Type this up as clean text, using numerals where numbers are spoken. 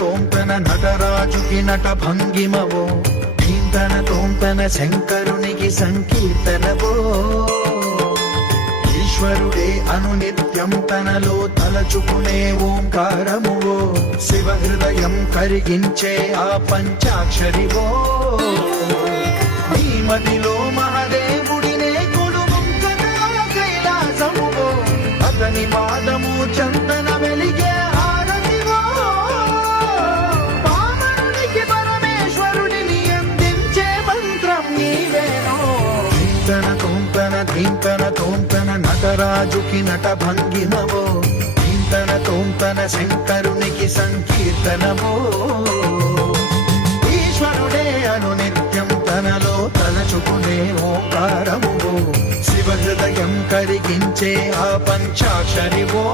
తోంతన నటరాజుకి నట భంగిమవో తోంతన శంకరునికి సంకీర్తనవో ఈశ్వరుడే అనునిత్యం తనలో తలచుకునే ఓంకారమువో శివ హృదయం కరిగించే ఆ పంచాక్షరివో నీ మదిలో మహాదేవుడినే కొలువుంకగా కైలాసమువో అతని పాదము చందన వెలిగే హారతివో పామరునికి పరమేశ్వరుడిని అందించే మంత్రం నీవేనో తోంతన నటరాజుకి నట భంగిమవో తోంతన శంకరునికి సంకీర్తనవో ఈశ్వరుడే అనునిత్యం తనలో తలచుకునే ఓంకారమువో శివ హృదయం కరిగించే ఆ పంచాక్షరివో